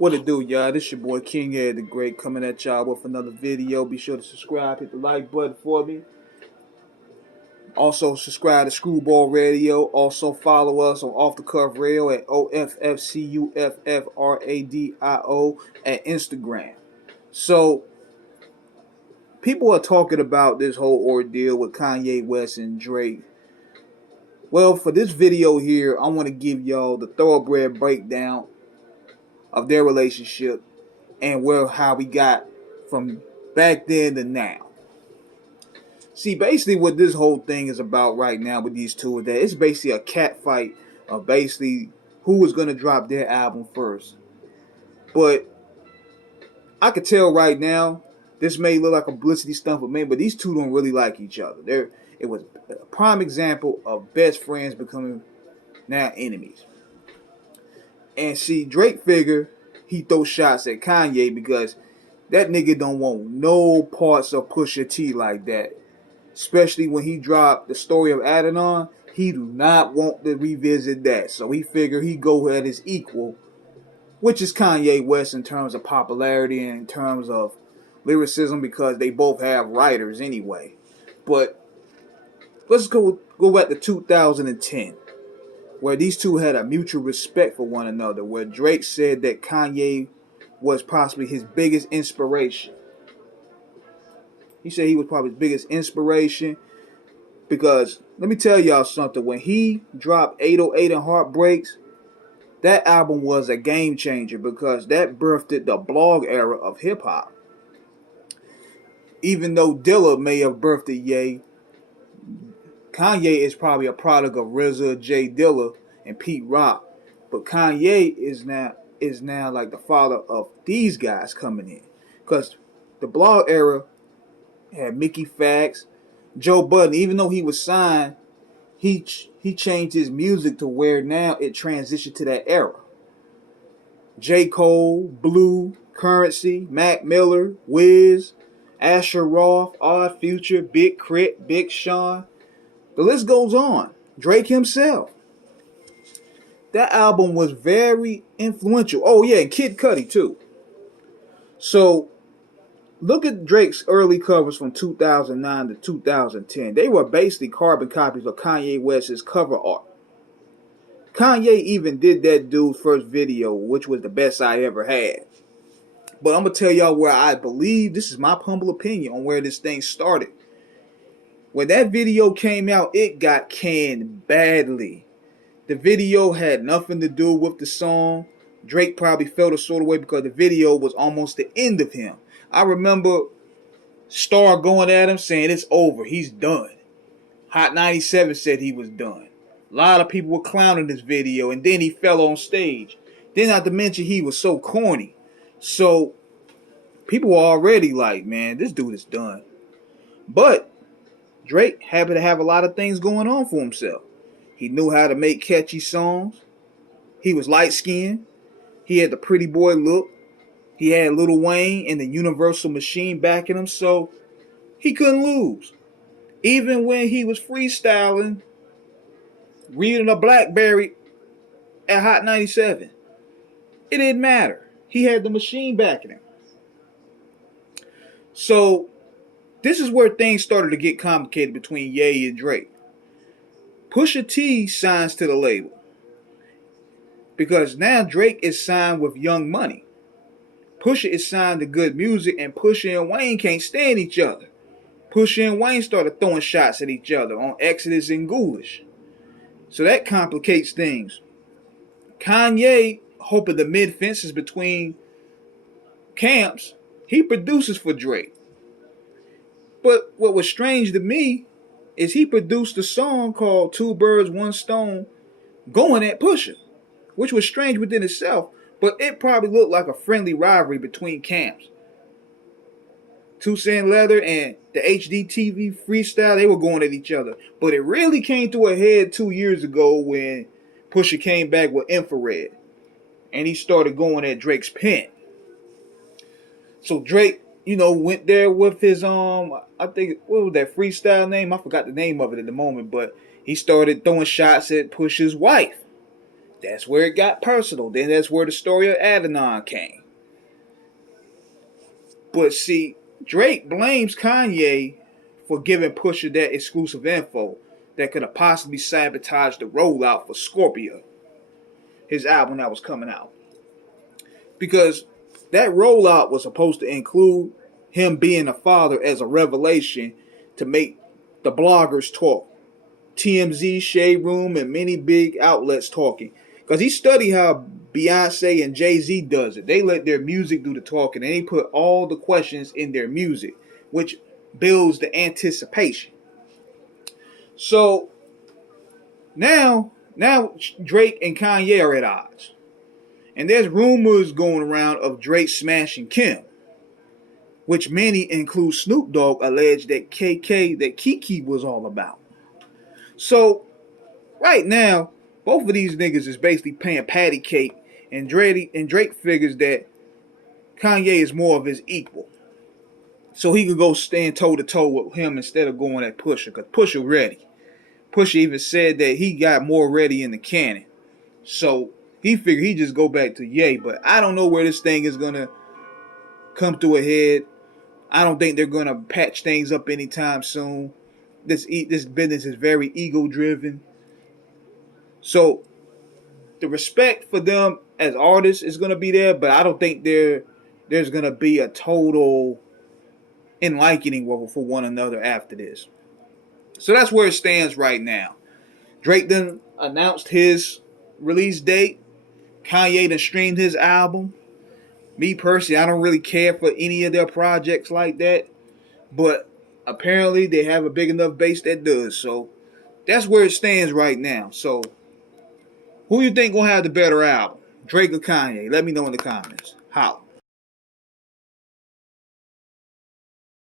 What it do, y'all? This your boy Kanye the Great coming at y'all with another video. Be sure to subscribe, hit the like button for me. Also subscribe to Screwball Radio. Also follow us on Off the Cuff Radio at OFFCUFFRADIO at Instagram. So people are talking about this whole ordeal with Kanye West and Drake. Well, for this video here, I want to give y'all the thoroughbred breakdown of their relationship and how we got from back then to now. See, basically what this whole thing is about right now with these two is that it's basically a cat fight of basically who is going to drop their album first. But I could tell right now, this may look like a publicity stunt for me, but these two don't really like each other. It was a prime example of best friends becoming now enemies. And see, Drake figure he throw shots at Kanye because that nigga don't want no parts of Pusha T like that. Especially when he dropped the story of Adidon, he do not want to revisit that. So he figure he go at his equal, which is Kanye West in terms of popularity and in terms of lyricism because they both have writers anyway. But let's go back to 2010. Where these two had a mutual respect for one another, where Drake said that Kanye was possibly his biggest inspiration. He said he was probably his biggest inspiration because, let me tell y'all something, when he dropped 808 and Heartbreaks, that album was a game changer because that birthed the blog era of hip-hop. Even though Dilla may have birthed Ye, Kanye is probably a product of RZA, J Dilla, and Pete Rock. But Kanye is now like the father of these guys coming in. Because the blog era had Mickey Fax, Joe Budden. Even though he was signed, he changed his music to where now it transitioned to that era. J. Cole, Blue, Currency, Mac Miller, Wiz, Asher Roth, Odd Future, Big Crit, Big Sean. The list goes on. Drake himself. That album was very influential. Oh yeah, and Kid Cudi too. So look at Drake's early covers from 2009 to 2010. They were basically carbon copies of Kanye West's cover art. Kanye even did that dude's first video, which was the best I ever had. But I'm going to tell y'all where I believe, this is my humble opinion on where this thing started. When that video came out, it got canned badly. The video had nothing to do with the song. Drake probably felt a sort of way because the video was almost the end of him. I remember Star going at him saying it's over, he's done. Hot 97 said he was done. A lot of people were clowning this video, and then he fell on stage. Then not to mention he was so corny. So people were already like, man, this dude is done. But Drake happened to have a lot of things going on for himself. He knew how to make catchy songs. He was light-skinned. He had the pretty boy look. He had Lil Wayne and the Universal Machine backing him, so he couldn't lose. Even when he was freestyling, reading a BlackBerry at Hot 97, it didn't matter. He had the machine backing him. So this is where things started to get complicated between Ye and Drake. Pusha T signs to the label because now Drake is signed with Young Money. Pusha is signed to Good Music, and Pusha and Wayne can't stand each other. Pusha and Wayne started throwing shots at each other on Exodus and Ghoulish. So that complicates things. Kanye, hoping to mid fences between camps, he produces for Drake. But what was strange to me is he produced a song called Two Birds, One Stone going at Pusha, which was strange within itself, but it probably looked like a friendly rivalry between camps. 2 Cent Leather and the HDTV Freestyle, they were going at each other. But it really came to a head 2 years ago when Pusha came back with Infrared. And he started going at Drake's pen. So Drake, went there with his, I think, what was that freestyle name? I forgot the name of it at the moment. But he started throwing shots at Pusha's wife. That's where it got personal. Then that's where the story of Adidon came. But see, Drake blames Kanye for giving Pusha that exclusive info that could have possibly sabotaged the rollout for Scorpio, his album that was coming out. Because that rollout was supposed to include him being a father as a revelation to make the bloggers talk. TMZ, Shade Room, and many big outlets talking. Because he studied how Beyonce and Jay-Z does it. They let their music do the talking, and they put all the questions in their music, which builds the anticipation. So now Drake and Kanye are at odds. And there's rumors going around of Drake smashing Kim, which many, include Snoop Dogg, allege that Kiki was all about. So right now, both of these niggas is basically paying patty cake, and Drake figures that Kanye is more of his equal. So he could go stand toe to toe with him instead of going at Pusha, because Pusha ready. Pusha even said that he got more ready in the cannon. So he figured he just go back to Ye, but I don't know where this thing is gonna come to a head. I don't think they're gonna patch things up anytime soon. This business is very ego driven. So the respect for them as artists is gonna be there, but I don't think there's gonna be a total enlightening for one another after this. So that's where it stands right now. Drake then announced his release date. Kanye done streamed his album. Me personally, I don't really care for any of their projects like that, but apparently they have a big enough base that does. So that's where it stands right now. So who you think gonna have the better album, Drake or Kanye? Let me know in the comments. Holla.